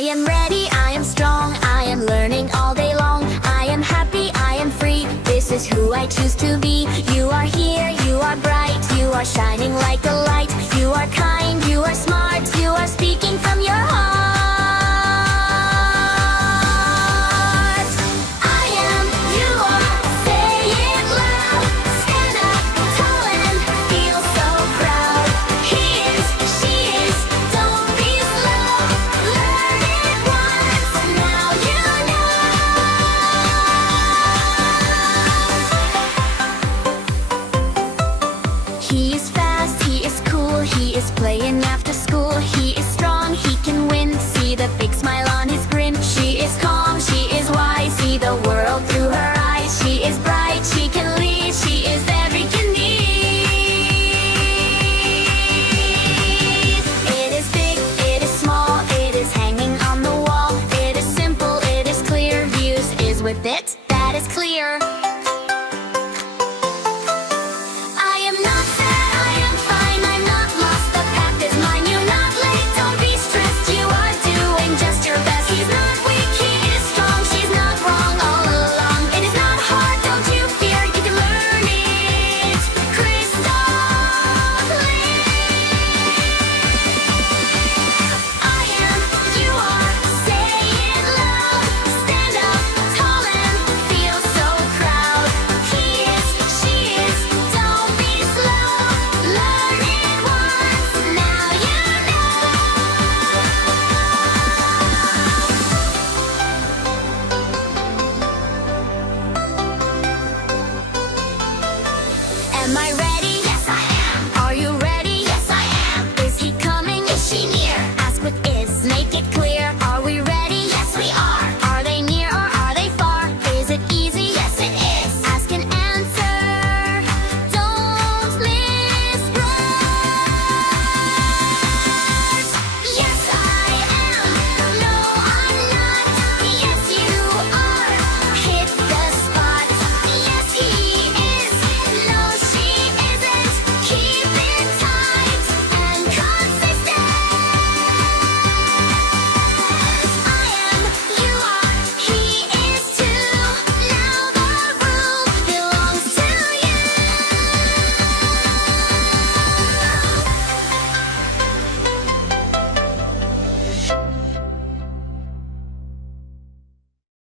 I am ready, I am strong, I am learning all day long. I am happy, I am free, this is who I choose to be. You are here, you are bright, you are shining like a light. You are kind, you are smart, you are speaking from your heart. I am, you are, say it loud. Stand up, tall and feel so proud. He is, she is, don't be slow. Learn it once, now you know. He is fast, he is cool, he is playing after school. He is strong, he can win, see the big smile on his grin. She is calm, she is wise, see the world through her eyes. She is bright, she can lead, she is every can need. It is big, it is small, it is hanging on the wall. It is simple, it is clear, views is with it, that is clear. I am not sad, I am fine, I'm not lost, the path is mine. You're not late, don't be stressed, you are doing just your best. He's not weak, he is strong, she's not wrong all along. It is not hard, don't you fear, you can learn it crystal clear. I am, you are, say it loud. Stand up, tall and feel so proud. He is, she is, don't be slow. Learn it once, now you know. Am I ready?